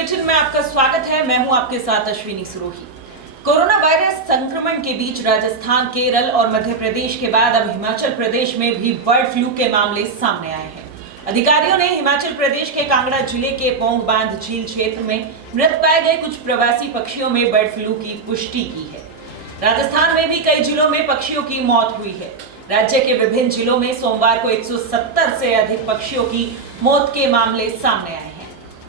Bulletin में आपका स्वागत है। मैं हूं आपके साथ अश्विनी सुरोही। कोरोना वायरस संक्रमण के बीच राजस्थान, केरल और मध्य प्रदेश के बाद अब हिमाचल प्रदेश में भी बर्ड फ्लू के मामले सामने आए हैं। अधिकारियों ने हिमाचल प्रदेश के कांगड़ा जिले के पोंग बांध झील क्षेत्र में मृत पाए गए कुछ प्रवासी पक्षियों में बर्ड फ्लू की पुष्टि की है। राजस्थान में भी कई जिलों में पक्षियों की मौत हुई है। राज्य के विभिन्न जिलों में सोमवार को 170 से अधिक पक्षियों की मौत के मामले सामने आए हैं।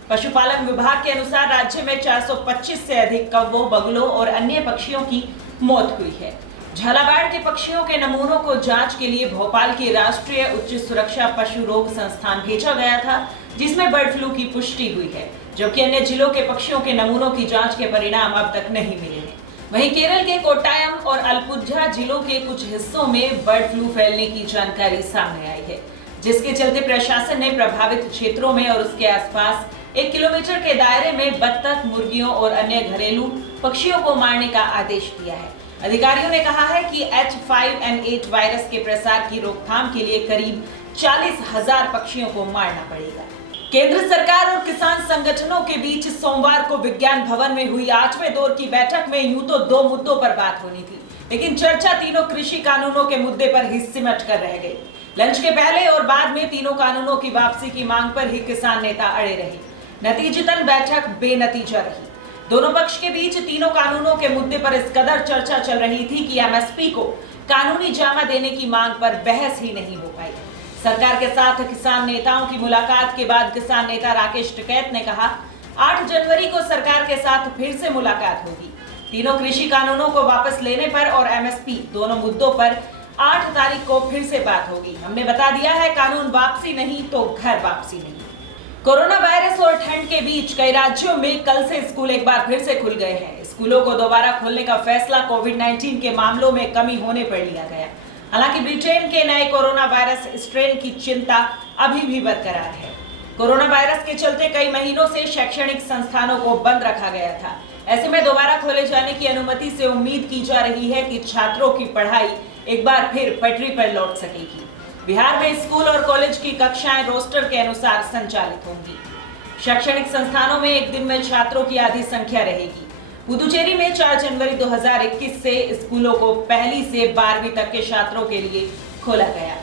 पशुपालन विभाग के अनुसार राज्य में 425 से अधिक कौवों, बगुलों और अन्य पक्षियों की मौत हुई है। झालावाड़ के पक्षियों के नमूनों को जांच के लिए भोपाल के राष्ट्रीय उच्च सुरक्षा पशु रोग संस्थान भेजा गया था, जिसमें बर्ड फ्लू की पुष्टि हुई है, जबकि अन्य जिलों के पक्षियों के नमूनों की जांच के परिणाम अब तक नहीं मिले हैं। वहीं केरल के कोट्टायम और अलपुझा जिलों के कुछ हिस्सों में बर्ड फ्लू फैलने की जानकारी सामने आई है, जिसके चलते प्रशासन ने प्रभावित क्षेत्रों में और उसके आसपास 1 किलोमीटर के दायरे में बत्तख, मुर्गियों और अन्य घरेलू पक्षियों को मारने का आदेश दिया है। अधिकारियों ने कहा है कि H5N8 वायरस के प्रसार की रोकथाम के लिए करीब 40,000 पक्षियों को मारना पड़ेगा। केंद्र सरकार और किसान संगठनों के बीच सोमवार को विज्ञान भवन में हुई 8वें दौर की बैठक में यूं तो 2 मुद्दों पर बात होनी थी, लेकिन चर्चा तीनों कृषि कानूनों के मुद्दे पर ही सिमट कर रह गई। लंच के पहले और बाद में तीनों कानूनों की वापसी की मांग पर ही किसान नेता अड़े रहे। नतीजतन बैठक बेनतीजा रही। दोनों पक्ष के बीच तीनों कानूनों के मुद्दे पर इस कदर चर्चा चल रही थी कि एमएसपी को कानूनी जामा देने की मांग पर बहस ही नहीं हो पाई। सरकार के साथ किसान नेताओं की मुलाकात के बाद किसान नेता राकेश टिकैत ने कहा, 8 जनवरी को सरकार के साथ फिर से मुलाकात होगी। तीनों कृषि कानूनों को वापस लेने पर और एमएसपी दोनों मुद्दों पर 8 तारीख को फिर से बात होगी। हमने बता दिया है, कानून वापसी नहीं तो घर वापसी नहीं। कोरोना वायरस और ठंड के बीच कई राज्यों में कल से स्कूल एक बार फिर से खुल गए हैं। स्कूलों को दोबारा खोलने का फैसला कोविड-19 के मामलों में कमी होने पर लिया गया। हालांकि ब्रिटेन के नए कोरोना वायरस स्ट्रेन की चिंता अभी भी बरकरार है। कोरोना वायरस के चलते कई महीनों से शैक्षणिक संस्थानों को बंद रखा गया था। ऐसे में दोबारा खोले जाने की अनुमति से उम्मीद की जा रही है कि छात्रों की पढ़ाई एक बार फिर पटरी पर लौट सकेगी। बिहार में स्कूल और कॉलेज की कक्षाएं रोस्टर के अनुसार संचालित होंगी। शैक्षणिक संस्थानों में एक दिन में छात्रों की आधी संख्या रहेगी। पुदुचेरी में 4 जनवरी 2021 से स्कूलों को पहली से 12वीं तक के छात्रों के लिए खोला गया।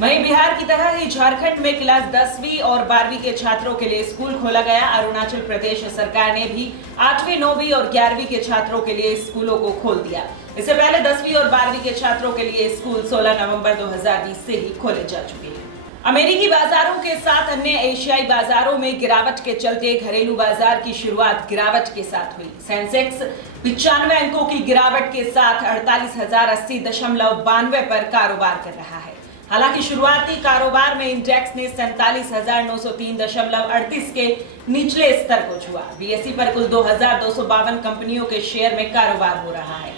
वहीं बिहार की तरह ही झारखंड में क्लास 10वीं और 12वीं के छात्रों के लिए स्कूल खोला गया। अरुणाचल प्रदेश सरकार ने भी 8वीं, 9वीं और 11वीं के छात्रों के लिए स्कूलों को खोल दिया। इससे पहले 10वीं और 12वीं के छात्रों के लिए स्कूल 16 नवंबर 2020 से ही खोले जा चुके हैं। अमेरिकी बाजारों के साथ अन्य एशियाई बाजारों में गिरावट के चलते घरेलू बाजार की शुरुआत गिरावट के साथ हुई। सेंसेक्स 95 अंकों की गिरावट के साथ 48,080.92 पर कारोबार कर रहा है। हालांकि शुरुआती कारोबार में इंडेक्स ने 47,903.38 के निचले स्तर को छुआ। बीएसई पर कुल 2,252 कंपनियों के शेयर में कारोबार हो रहा है,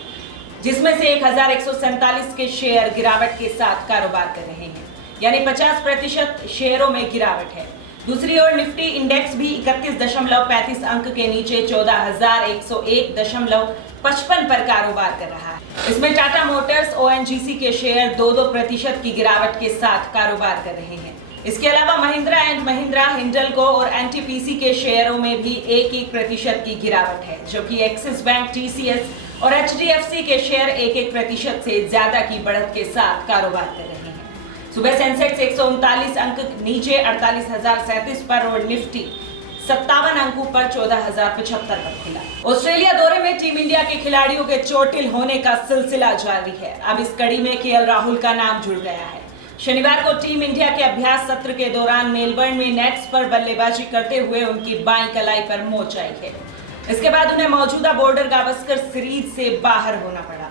जिसमें से 1,147 के शेयर गिरावट के साथ कारोबार कर रहे हैं, यानी 50% शेयरों में गिरावट है। दूसरी ओर निफ्टी इंडेक्स भी 31.35 अंक के नीचे 14,101.55 पर कारोबार कर रहा है। इसमें टाटा मोटर्स, ओएनजीसी के शेयर 2% की गिरावट के साथ कारोबार कर रहे हैं। इसके अलावा महिंद्रा एंड महिंद्रा, हिंडल्को और एनटीपीसी के शेयरों में भी 1% की गिरावट है, जबकि एक्सिस बैंक, टीसीएस और एचडीएफसी के शेयर 1% से ज्यादा की बढ़त के साथ कारोबार कर रहे हैं। सुबह सेंसेक्स 139 अंक नीचे 48,037 पर और निफ्टी 57 अंकों पर 14,075 पर खुला। ऑस्ट्रेलिया दौरे में टीम इंडिया के खिलाड़ियों के चोटिल होने का सिलसिला जारी है। अब इस कड़ी में केएल राहुल का नाम जुड़ गया है। शनिवार को टीम इंडिया के अभ्यास सत्र के दौरान मेलबर्न में नेट्स पर बल्लेबाजी करते हुए उनकी बाईं कलाई पर मोच आई है। इसके बाद उन्हें मौजूदा बॉर्डर गावस्कर सीरीज से बाहर होना पड़ा।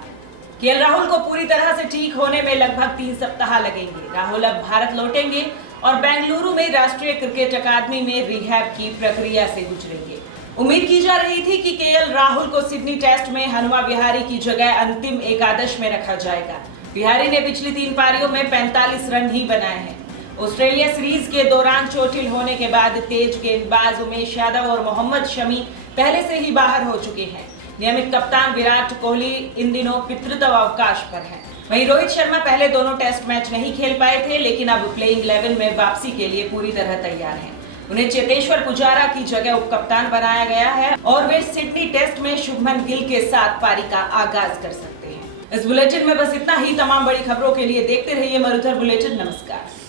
केएल राहुल को पूरी तरह से ठीक होने में लगभग 3 सप्ताह लगेंगे। राहुल अब भारत लौटेंगे और बेंगलुरु में राष्ट्रीय क्रिकेट अकादमी में रिहैब की प्रक्रिया से गुजरेंगे। उम्मीद की जा रही थी कि केएल राहुल को सिडनी टेस्ट में हनुमा विहारी की जगह अंतिम एकादश में रखा जाएगा। विहारी ने पिछली 3 पारियों में 45 रन ही बनाए हैं। ऑस्ट्रेलिया सीरीज के दौरान चोटिल होने के बाद तेज गेंदबाज उमेश यादव और मोहम्मद शमी पहले से ही बाहर हो चुके हैं। नियमित कप्तान विराट कोहली इन दिनों पितृत्व अवकाश पर हैं। वहीं रोहित शर्मा पहले दोनों टेस्ट मैच नहीं खेल पाए थे, लेकिन अब प्लेइंग 11 में वापसी के लिए पूरी तरह तैयार हैं। उन्हें चेतेश्वर पुजारा की जगह उपकप्तान बनाया गया है और वे सिडनी टेस्ट में शुभमन गिल के साथ पारी का आगाज कर सकते हैं। इस बुलेटिन में बस इतना ही। तमाम बड़ी खबरों के लिए देखते रहिए मरुधर बुलेटिन। नमस्कार।